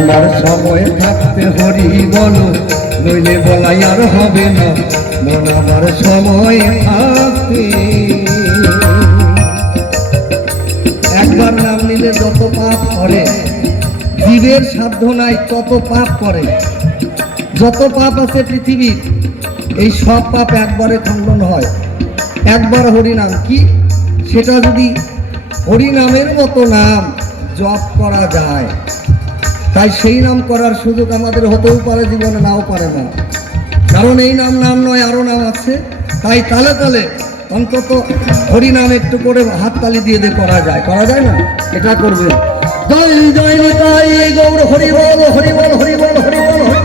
আমার সময় থাকতে হরি বলো, নইলে বলাই আর হবে না। মন আমার সময় থাকতে। একবার নাম নিলে যত পাপ করে, জীবের সাধ্য নাই তত পাপ করে। যত পাপ আছে পৃথিবীর, এই সব পাপ একবারে খণ্ডন হয়। একবার হরিনাম কি? সেটা যদি হরিনামের মতো নাম জপ করা যায়। তাই সেই নাম করার সুযোগ আমাদের হতেও পারে, জীবনে নাও পারে না। কারণ এই নাম নাম নয় আরও নাম আছে। তাই তালে তালে অন্তত হরিনাম একটু করে হাত তালি দিয়ে দিয়ে করা যায়। করা যায় না? এটা করবে। জয় জয় নিতাই গৌর, হরি বল হরি বল, হরি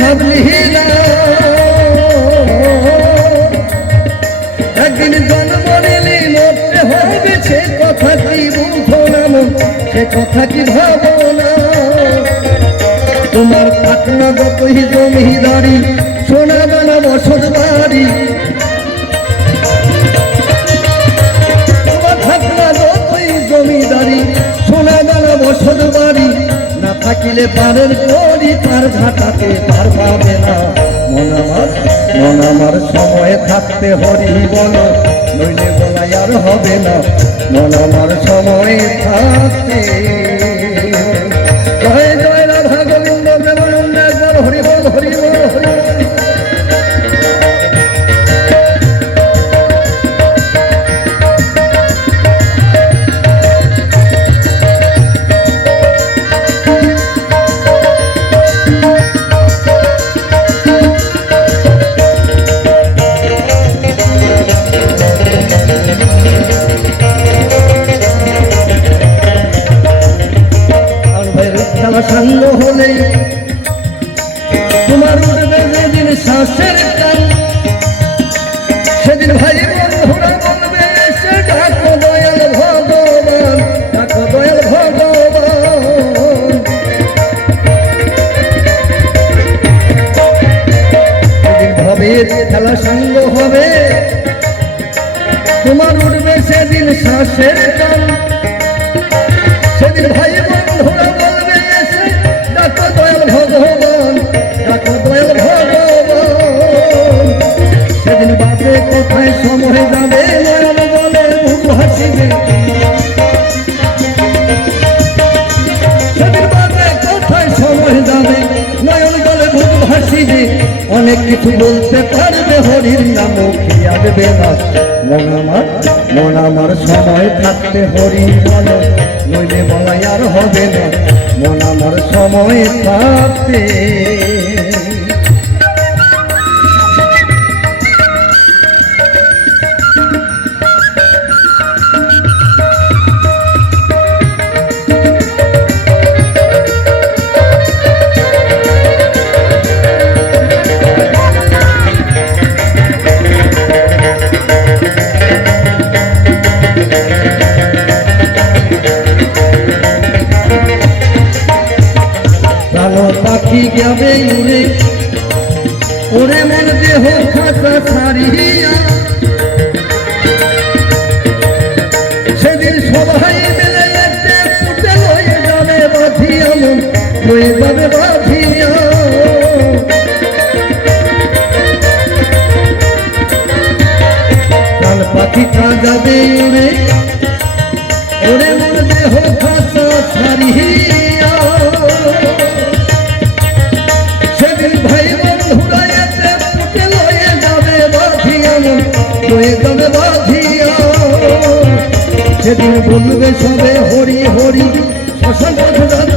ভাবলি না একদিন জন্ম নিলি, মরতে হবে সে কথা কি বুঝো না সে কথা কি ভাবো না? তোমার পাটনা যতই জমিদারি সোনা দানা বসত বাড়ি। তোমার পাটনা যতই জমিদারি সোনা দানা বসত বাড়ি। থাকিলে পারের করি তার ঘাটাতে পার পাবে না। মন আমার মন আমার সময়ে থাকতে হরি বল, নইলে বলাই আর হবে না। মন আমার সময়ে থাকতে। মন আমার সময় থাকতে হরি বলো, নইলে বলাই আর হবে না। মন আমার সময় থাকতে মন লয়ে যাবে বাঁধিয়া প্রাণ পাখিটা যাবে উড়ে ওরে মন দেহ খাতা ছাড়িয়া। সেদিন ভাই বন্ধুরা এতে ফুটে লয়ে যাবে বাঁধিয়া মন প্রয়োজনে বাঁধিয়া। সেদিন বলবে সবে হরি হরি শ্মশান পথ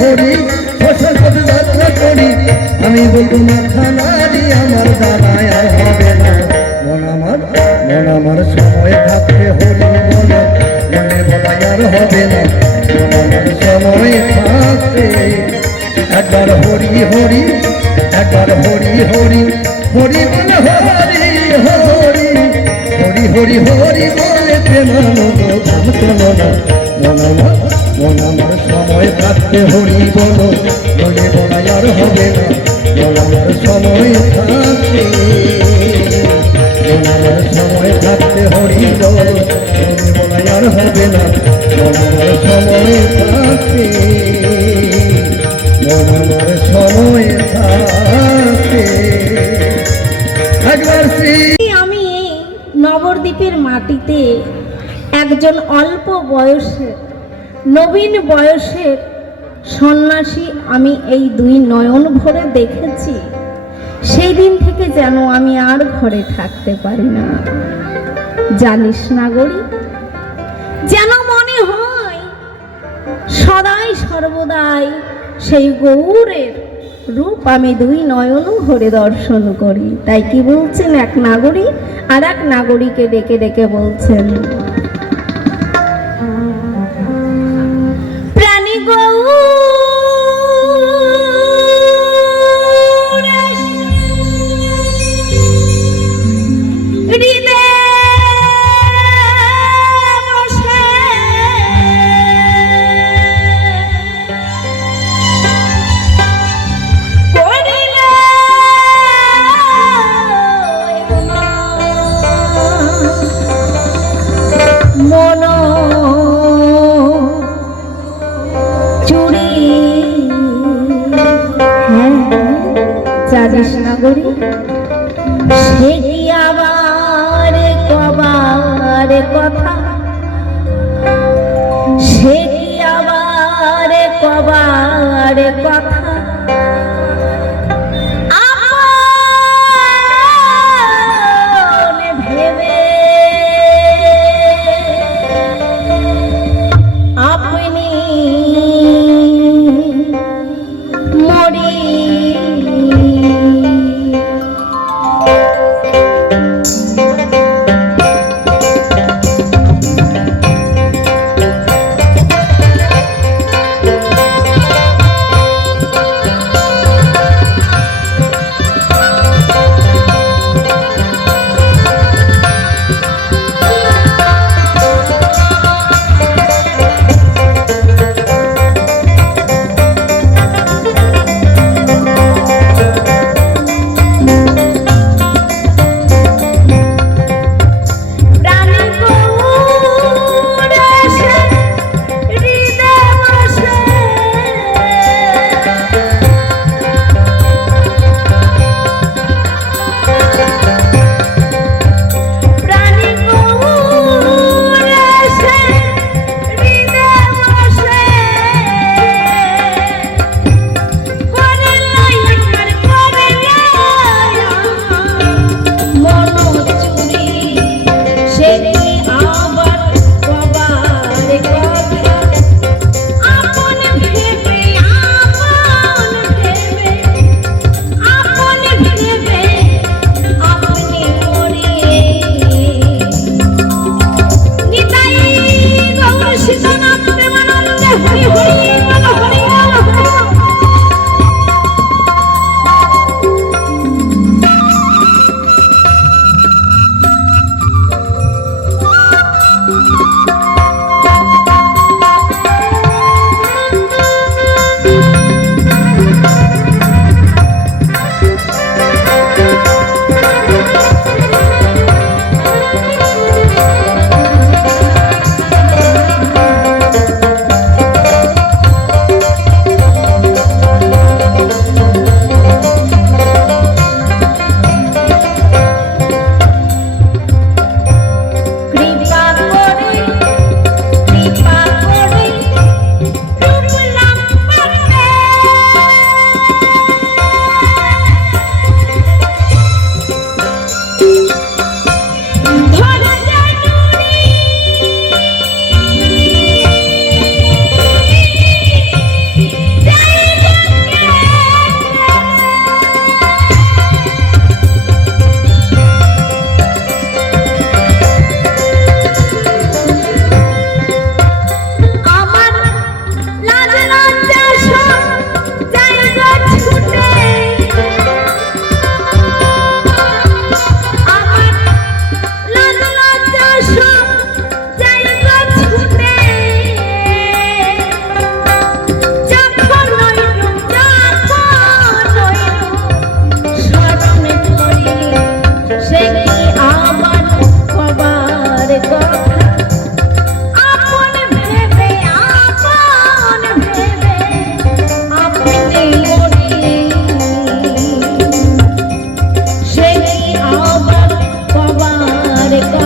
হরি শ্মশান পথ যাত্রা করি। আমি বলব মাথা নারী আমার দাঁড়ায় আর হবে না। মন আমার মন আমার সময় থাকতে হরি বলো মনে বলাই আর হবে না। মন আমার সময় থাকতে একবার হরি হরি, একবার হরি হরি। হরি বলে হরি হরি হরি হরি হরি বলে প্রেমানন্দ গান তোলো না। মন আমার মন আমার সময় থাকতে হরি বলো বলে বলাই আর হবে না। মন আমার সময় থাকতে একজন অল্প বয়সের নবীন বয়সের সন্ন্যাসী আমি এই দুই নয়ন ভরে দেখেছি। সেই দিন থেকে যেন আমি আর ঘরে থাকতে পারি না। জানিস না গরি যেন মনে হয় সদাই সর্বদাই সেই গৌরের রূপ আমি দুই নয়ন ভরে দর্শন করি। তাই কি বলছেন এক নাগরিক আর এক নাগরিকে ডেকে ডেকে বলছেন?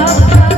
love.